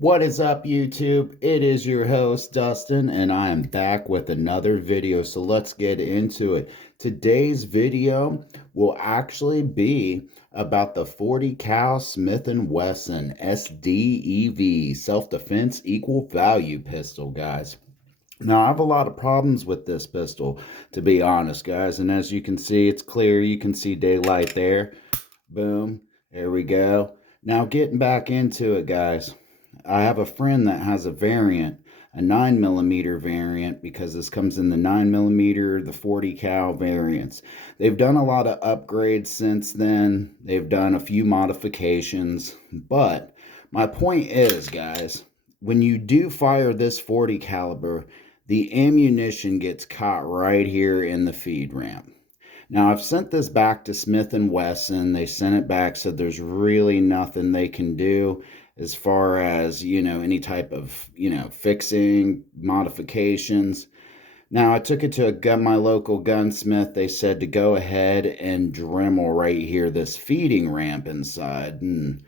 What is up, YouTube? It is your host, Dustin, and I am back with another video. So let's get into it. Today's video will actually be about the 40 cal Smith & Wesson SDEV self-defense equal value pistol, guys. Now, I have a lot of problems with this pistol, to be honest, guys. And as you can see, it's clear. You can see daylight there. Boom. There we go. Now, getting back into it, guys. I have a friend that has a variant, a 9mm variant, because this comes in the 9mm, the 40 cal variants. They've done a lot of upgrades since then. They've done a few modifications. But my point is, guys, when you do fire this 40 caliber, the ammunition gets caught right here in the feed ramp. Now, I've sent this back to Smith & Wesson. They sent it back, said there's really nothing they can do as far as, any type of, fixing, modifications. Now, I took it to my local gunsmith. They said to go ahead and Dremel right here, this feeding ramp inside. And,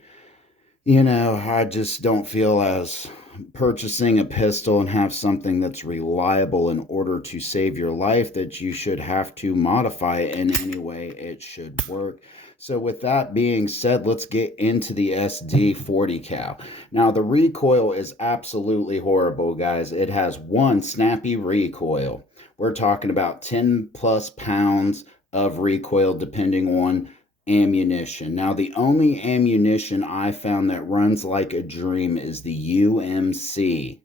I just don't feel as purchasing a pistol and have something that's reliable in order to save your life that you should have to modify it in any way it should work. So with that being said, let's get into the SD 40 cal. Now the recoil is absolutely horrible, guys. It has one snappy recoil. We're talking about 10 plus pounds of recoil depending on ammunition. Now, the only ammunition I found that runs like a dream is the UMC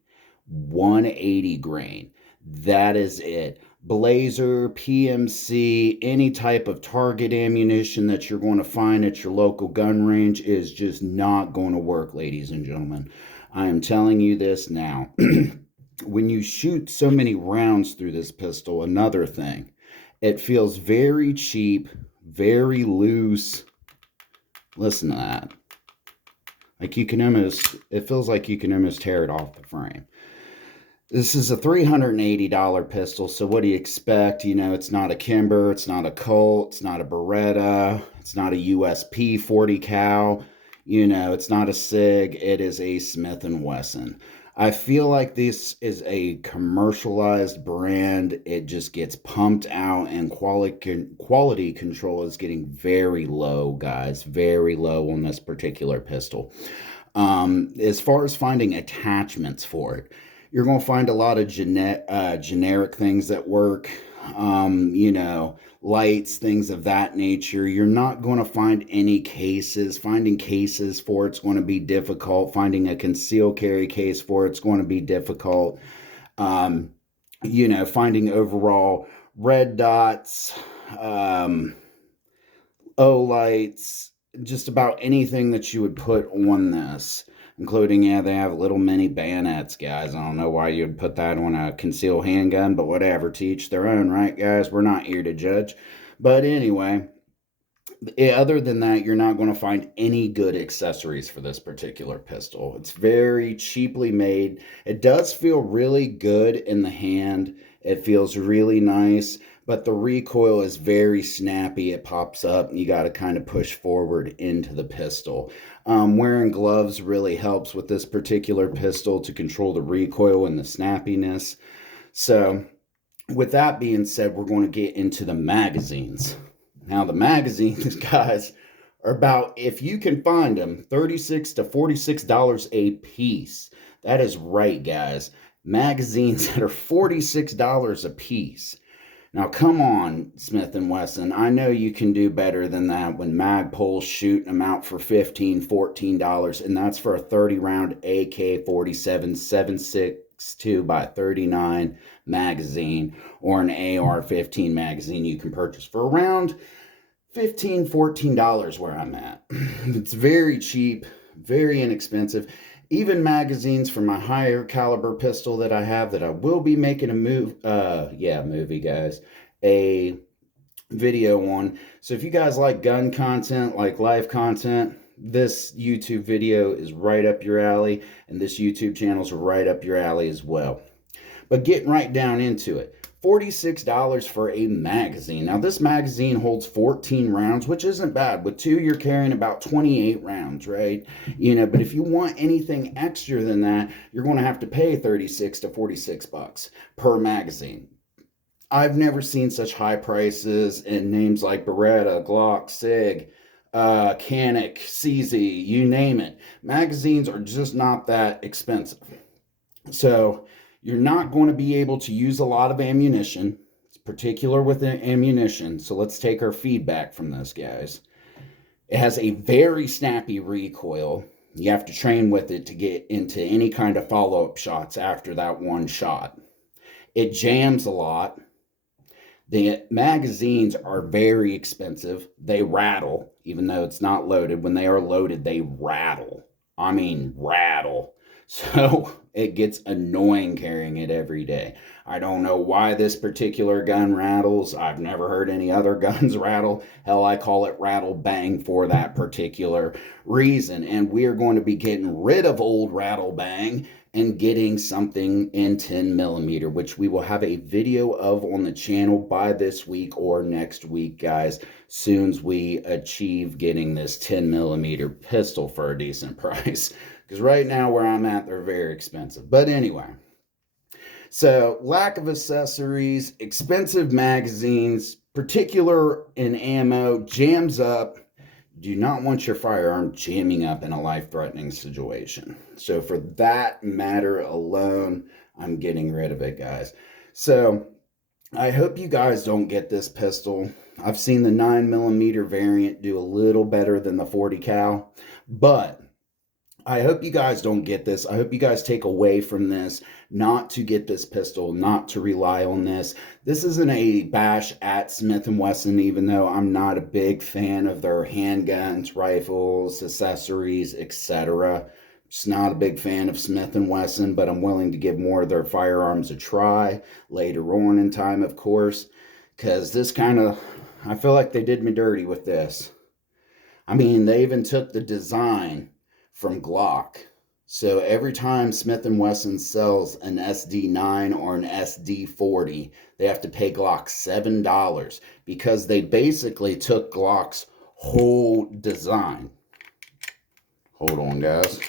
180 grain. That is it. Blazer, PMC, any type of target ammunition that you're going to find at your local gun range is just not going to work, ladies and gentlemen. I am telling you this now. When you shoot so many rounds through this pistol, another thing, it feels very cheap, very loose. Listen to that. It feels like you can almost tear it off the frame. This is a $380 pistol, so what do you expect? It's not a Kimber, it's not a Colt, it's not a Beretta, it's not a USP 40 cal, it's not a SIG, it is a Smith & Wesson. I feel like this is a commercialized brand. It just gets pumped out, and quality control is getting very low, guys. Very low on this particular pistol. As far as finding attachments for it, you're going to find a lot of generic things that work. Lights, things of that nature. You're not going to find any cases. Finding cases for it's going to be difficult. Finding a concealed carry case for it's going to be difficult. Finding overall red dots, O lights, just about anything that you would put on this. Including, they have little mini bayonets, guys. I don't know why you'd put that on a concealed handgun, but whatever. To each their own, right, guys? We're not here to judge. But anyway, other than that, you're not going to find any good accessories for this particular pistol. It's very cheaply made. It does feel really good in the hand. It feels really nice, but the recoil is very snappy. It pops up, and you got to kind of push forward into the pistol. Wearing gloves really helps with this particular pistol to control the recoil and the snappiness. So, with that being said, we're going to get into the magazines. Now, the magazines, guys, are about, if you can find them, $36 to $46 a piece. That is right, guys. Magazines that are $46 a piece. Now, come on, Smith & Wesson. I know you can do better than that when Magpul's shooting them out for $15, $14, and that's for a 30-round AK-47 7.62 by 39 magazine, or an AR-15 magazine you can purchase for around $15, $14 where I'm at. It's very cheap, very inexpensive. Even magazines for my higher caliber pistol that I have, that I will be making movie, guys, a video on. So if you guys like gun content, like live content, this YouTube video is right up your alley, and this YouTube channel is right up your alley as well. But getting right down into it, $46 for a magazine. Now, this magazine holds 14 rounds, which isn't bad. With two, you're carrying about 28 rounds, right? But if you want anything extra than that, you're going to have to pay 36 to 46 bucks per magazine. I've never seen such high prices in names like Beretta, Glock, Sig, Canic, CZ, you name it. Magazines are just not that expensive. So you're not going to be able to use a lot of ammunition. It's particular with the ammunition. So let's take our feedback from this, guys. It has a very snappy recoil. You have to train with it to get into any kind of follow-up shots after that one shot. It jams a lot. The magazines are very expensive. They rattle, even though it's not loaded. When they are loaded, they rattle. I mean, rattle. So it gets annoying carrying it every day. I don't know why this particular gun rattles. I've never heard any other guns rattle. Hell, I call it rattle bang for that particular reason. And we are going to be getting rid of old rattle bang and getting something in 10 millimeter, which we will have a video of on the channel by this week or next week, guys, soon as we achieve getting this 10 millimeter pistol for a decent price. Because right now where I'm at, they're very expensive. But anyway, so lack of accessories, expensive magazines, particular in ammo, jams up. Do not want your firearm jamming up in a life-threatening situation. So for that matter alone, I'm getting rid of it, guys. So I hope you guys don't get this pistol. I've seen the 9mm variant do a little better than the 40 cal, but I hope you guys don't get this. I hope you guys take away from this not to get this pistol, not to rely on this. This isn't a bash at Smith & Wesson, even though I'm not a big fan of their handguns, rifles, accessories, etc. Just not a big fan of Smith & Wesson, but I'm willing to give more of their firearms a try later on in time, of course, because this kind of, I feel like they did me dirty with this. I mean, they even took the design from Glock. So every time Smith & Wesson sells an SD9 or an SD40, they have to pay Glock $7 because they basically took Glock's whole design. Hold on, guys.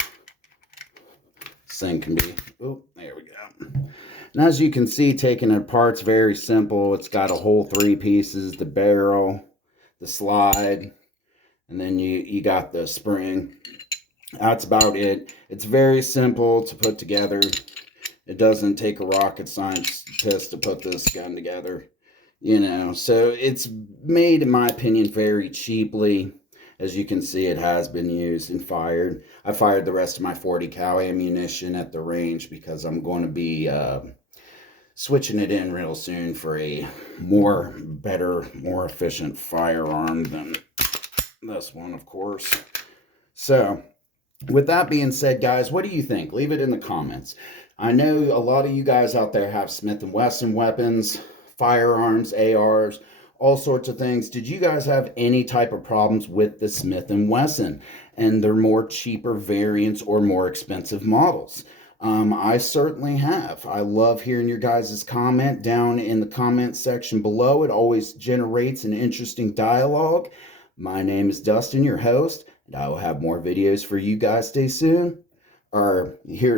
This thing can be, oh, there we go. And as you can see, taking it apart's very simple. It's got a whole three pieces, the barrel, the slide, and then you got the spring. That's about it. It's very simple to put together. It doesn't take a rocket scientist to put this gun together, so it's made, in my opinion, very cheaply. As you can see, it has been used and fired. I fired the rest of my 40 cal ammunition at the range because I'm going to be switching it in real soon for a better, more efficient firearm than this one, of course. So with that being said, guys, what do you think? Leave it in the comments. I know a lot of you guys out there have Smith & Wesson weapons, firearms, ARs, all sorts of things. Did you guys have any type of problems with the Smith & Wesson and their more cheaper variants or more expensive models? I certainly have. I love hearing your guys' comment down in the comment section below. It always generates an interesting dialogue. My name is Dustin, your host, and I will have more videos for you guys here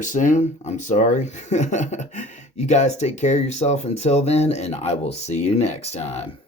soon. I'm sorry. You guys take care of yourself until then, and I will see you next time.